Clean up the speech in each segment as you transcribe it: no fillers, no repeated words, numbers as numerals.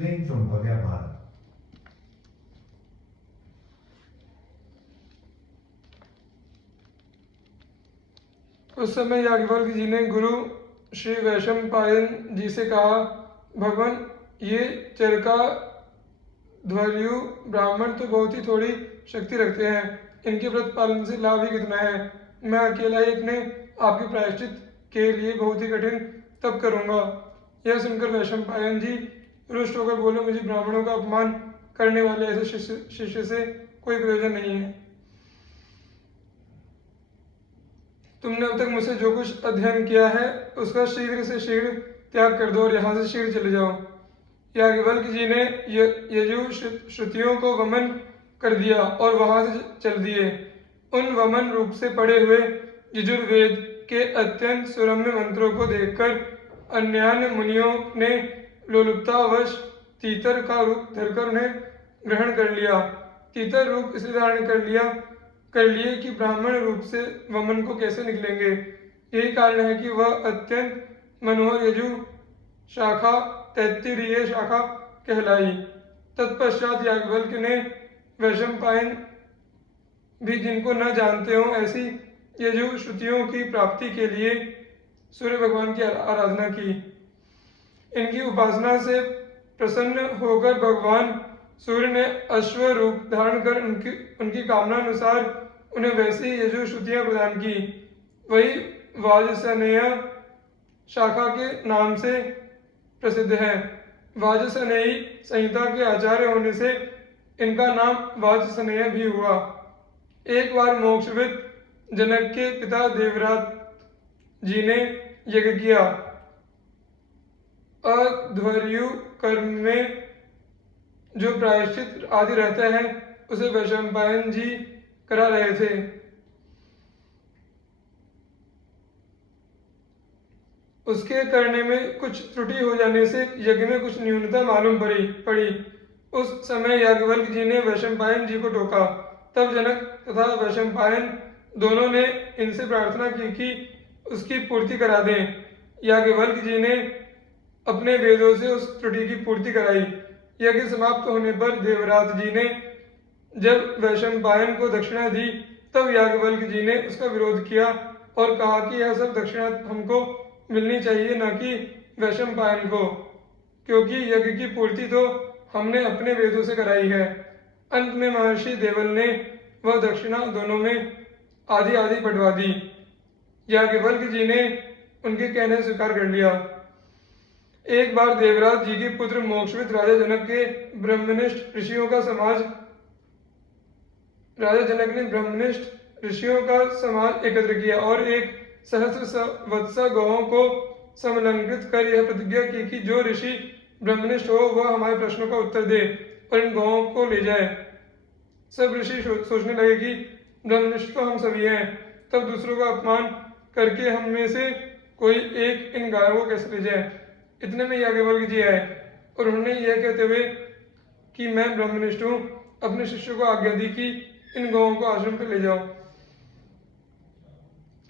playing from Bhagya Bharat. उस समय याज्ञवल्क्य जी ने गुरु श्री वैशंपायन जी से कहा, भगवान, ये चरका ध्वर्यु ब्राह्मण तो बहुत ही थोड़ी शक्ति रखते हैं, इनके व्रत पालन से लाभ ही कितना है। मैं अकेला ही अपने आपके प्रायश्चित के लिए बहुत ही कठिन तप करूंगा। यह सुनकर वैशंपायन जी रुष्ट होकर बोले, मुझे ब्राह्मणों का अपमान करने वाले ऐसे शिष्य से कोई प्रयोजन नहीं है। तुमने अब तक मुझसे जो कुछ अध्ययन किया है उसका शीघ्र से शीघ्र त्याग कर दो और यहाँ से शीघ्र चले जाओ। याज्ञवल्क्य जी ने यजु श्रुतियों को वमन कर दिया और वहां से चल दिए। उन वमन रूप से पढ़े हुए यजुर्वेद के अत्यंत सुरम्य मंत्रों को देखकर अन्यान्य मुनियों ने लोलुपतावश तीतर का रूप धरकर उन्हें ग्रहण कर लिया। तीतर रूप इसलिए धारण कर लिए कि ब्राह्मण रूप से वमन को कैसे निकलेंगे। यही कारण है कि वह अत्यंत मनोहर यजु शाखा तैत्तिरीय शाखा कहलाई। तत्पश्चात याज्ञवल्क्य ने वैशंपायन भी जिनको न जानते हो ऐसी यजु श्रुतियों की प्राप्ति के लिए सूर्य भगवान की आराधना की। इनकी उपासना से प्रसन्न होकर भगवान सूर्य ने अश्व रूप धारण कर उनकी कामना अनुसार उन्हें वैसी यजु श्रुतियां प्रदान की। वही वाजसनेय शाखा के नाम से प्रसिद्ध है। वाजसनेयी संहिता के आचार्य होने से इनका नाम वाजसनेय भी हुआ। एक बार मोक्षविद जनक के पिता देवरात जी ने यज्ञ किया। अध्वर्यु कर्म में जो प्रायश्चित आदि रहते हैं उसे वैशंपायन जी करा रहे थे। उसके करने में कुछ त्रुटि हो जाने से यज्ञ में कुछ न्यूनता मालूम पड़ी। उस समय याज्ञवल्क्य जी ने वैशंपायन जी को टोका। तब जनक तथा वैशंपायन दोनों ने इनसे प्रार्थना की कि उसकी पूर्ति करा दें। याज्ञवल्क्य जी ने अपने वेदों से उस त्रुटि की पूर्ति कराई। यज्ञ समाप्त होने पर देवरात जी ने जब वैशंपायन को दक्षिणा दी तब याज्ञवल्क्य जी ने उसका विरोध किया और कहा कि यह सब दक्षिणा हमको मिलनी चाहिए, न कि वैशंपायन को, क्योंकि यज्ञ की पूर्ति तो हमने अपने वेदों से कराई है। अंत में महर्षि देवल ने वह दक्षिणा दोनों में आधी आधी बंटवा दी। याज्ञवल्क्य जी ने उनके कहने स्वीकार कर लिया। एक बार देवराज जी के पुत्र मोक्षविद राजा जनक के ब्रह्मनिष्ठ ऋषियों का समाज राजा जनक ने ब्रह्मनिष्ठ ऋषियों का समाज एकत्र किया और एक सहस्र वत्सा गौओं को समलंकृत कर यह प्रतिज्ञा की कि जो ऋषि ब्रह्मनिष्ठ हो वह हमारे प्रश्नों का उत्तर दे और इन गौओं को ले जाए। सब ऋषि सोचने लगे कि ब्रह्मनिष्ठ तो हम सभी हैं, तब दूसरों का अपमान करके हम में से कोई एक इन गायों को कैसे ले जाए। इतने में याज्ञवल्क्य जी आए और उन्होंने यह कहते हुए कि मैं ब्रह्मनिष्ठ हूँ, अपने शिष्यों को आज्ञा दी कि इन गौओं को आश्रम पर ले जाओ,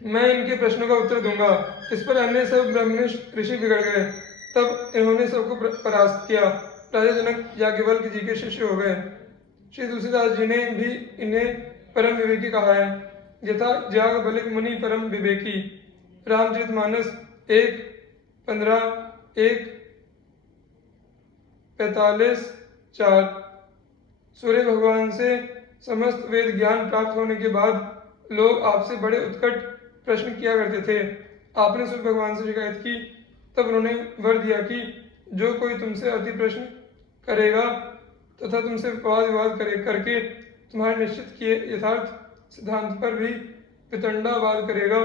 मैं इनके प्रश्नों का उत्तर दूंगा। इस पर अन्य सब ब्रह्मनिष्ठ ऋषि बिगड़ गए। तब इन्होंने सबको परास्त किया। राजा जनक याज्ञवल्क्य जी के शिष्य हो गए। श्री तुलसीदास जी ने भी इन्हें परम विवेकी कहा है। यथा जाग बलिक मुनि परम विवेकी। रामचरितमानस 1:15, 1:45-4। सूर्य भगवान से समस्त वेद ज्ञान प्राप्त होने के बाद लोग आपसे बड़े उत्कट प्रश्न किया करते थे। आपने सूर्य भगवान से शिकायत की, तब उन्होंने वर दिया कि जो कोई तुमसे अति प्रश्न करेगा तथा तुमसे वाद विवाद करके तुम्हारे निश्चित किए यथार्थ सिद्धांत पर भी वितंडावाद करेगा,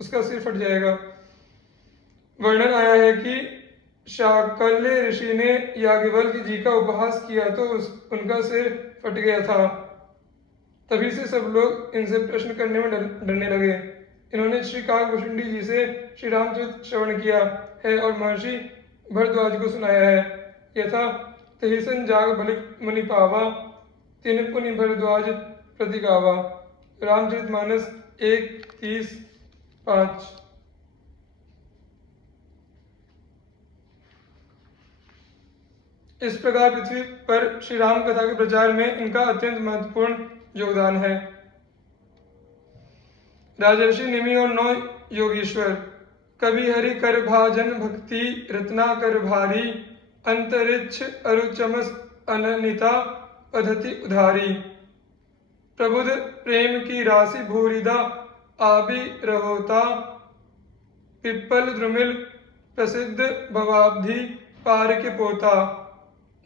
उसका सिर फट जाएगा। वर्णन आया है कि शाकल्य ऋषि ने याज्ञवल्क्य जी का उपहास किया तो उनका सिर फट गया था। तभी से सब लोग इनसे प्रश्न करने में डरने लगे। इन्होंने श्री काकभूषुंडी जी से श्री रामचरित श्रवण किया है और महर्षि भरद्वाज को सुनाया है। यथा तहिसन जाग बलिक मुनि पावा, तिन पुनि भरद्वाज प्रतिगावा। रामचरितमानस 1:30-5। इस प्रकार पृथ्वी पर श्री राम कथा के प्रचार में इनका अत्यंत महत्वपूर्ण योगदान है। राजर्षि निमि और 9 योगीश्वर। कवि हरि कर भाजन भक्ति रत्ना कर भारी, अंतरिक्ष अरुचमस अननिता पद्धति उधारी। प्रबुद्ध प्रेम की राशि भूरिदा आबि रहोता, पिप्पल द्रुमिल प्रसिद्ध भवाब्धि पार के पोता।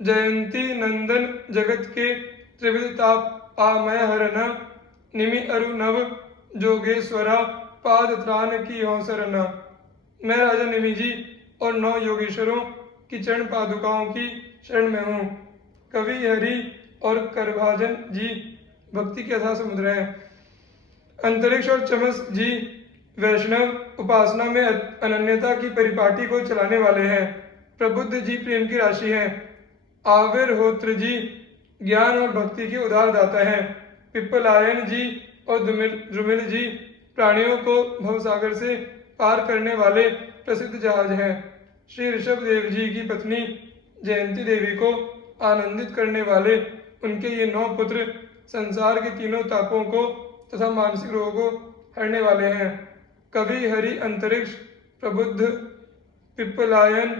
जयंती नंदन जगत के त्रिविध ताप आमय हरन, निमि अरु नव जोगेश्वरा पाद त्राण की हौसरन। मैं राजा निमि जी और 9 योगेश्वरों की चरण पादुकाओं की शरण में हूँ। कवि हरि और करभाजन जी भक्ति के अथाह समुद्र हैं। अंतरिक्ष और चमस जी वैष्णव उपासना में अनन्यता की परिपाटी को चलाने वाले हैं। प्रबुद्ध जी प्रेम की राशि हैं। आविर्होत्र जी ज्ञान और भक्ति के उदार दाता हैं। पिप्पलायन जी और द्रुमिल जी प्राणियों को भवसागर से पार करने वाले प्रसिद्ध जहाज हैं। श्री ऋषभ देव जी की पत्नी जयंती देवी को आनंदित करने वाले उनके ये 9 पुत्र संसार के तीनों तापों को तथा मानसिक रोगों को हरने वाले हैं। कवि हरि अंतरिक्ष प्रबुद्ध पिप्पलायन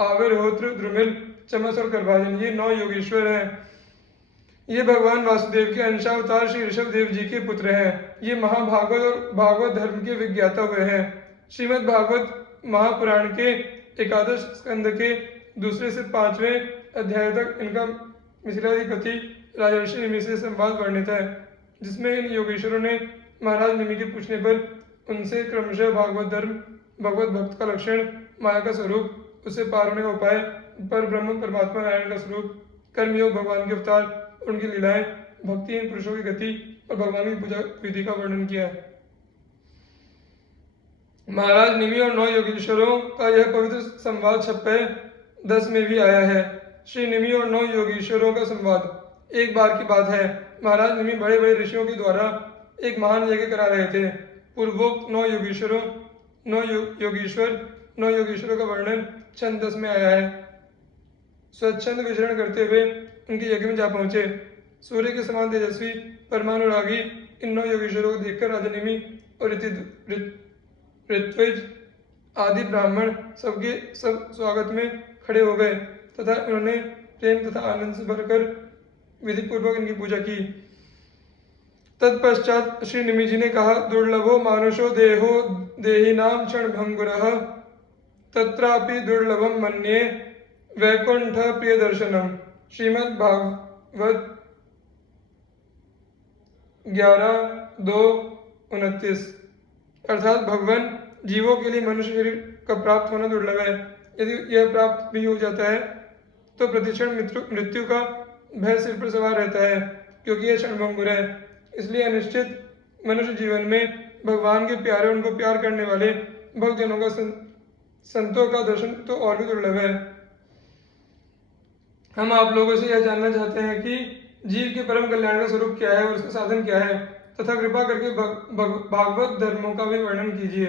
आविर्होत्र द्रुमिल चमस और करभाजन ये 9 योगेश्वर हैं। ये भगवान वासुदेव के अंशावतार श्री ऋषभ देव जी के पुत्र हैं। ये महाभागवत और भागवत धर्म के विज्ञाता हुए हैं। श्रीमद् भागवत महापुराण के एकादश स्कंद के 2 से 5वें अध्याय तक इनका मिथिलाधिपति राजर्षि निमि से संवाद वर्णित है, जिसमें इन योगेश्वरों ने महाराज निमि के पूछने पर उनसे क्रमशः भागवत धर्म, भगवत भक्त का लक्षण, माया का स्वरूप, उससे पार होने का उपाय, पर ब्रह्म परमात्मा नारायण का स्वरूप, कर्मयोग भगवान के अवतार, उनकी लीलाएं, भक्तिहीन पुरुषों की गति और भगवान की पूजा विधि का वर्णन किया है। महाराज निमि और 9 योगेश्वरों का यह पवित्र संवाद 10 में भी आया है। श्री निमि और 9 योगेश्वरों का संवाद। एक बार की बात है, महाराज निमि बड़े बड़े ऋषियों के द्वारा एक महान यज्ञ करा रहे थे। पूर्वोक्त 9 योगेश्वरों का वर्णन छंद 10 में आया है। स्वच्छंद विचरण करते हुए उनके यज्ञ में जा पहुंचे। सूर्य के समान तेजस्वी परमानुरागी इन 9 योगेश्वरों को देखकर राजा निमि और ऋत्विज आदि ब्राह्मण सबके सब स्वागत में खड़े हो गए तथा उन्होंने प्रेम तथा आनंद से भरकर विधि पूर्वक इनकी पूजा की। तत्पश्चात श्री निमि जी ने कहा, दुर्लभो मानुषो देहो देहिनाम क्षण भंगुरः, तत्रापि दुर्लभम मन्ये वैकुंठ प्रिय दर्शनम। श्रीमद् भागवत 11:2-29। अर्थात भगवान जीवों के लिए मनुष्य शरीर का प्राप्त होना दुर्लभ है। यदि यह प्राप्त भी हो जाता है तो प्रतिक्षण मृत्यु का भय सिर पर सवार रहता है, क्योंकि यह क्षणभंगुर है। इसलिए अनिश्चित मनुष्य जीवन में भगवान के प्यारे, उनको प्यार करने वाले भक्तजनों का संतों का दर्शन तो और भी दुर्लभ है। हम आप लोगों से यह जानना चाहते हैं कि जीव के परम कल्याण का स्वरूप क्या है और उसका साधन क्या है, तथा कृपा करके भागवत धर्मों का भी वर्णन कीजिए।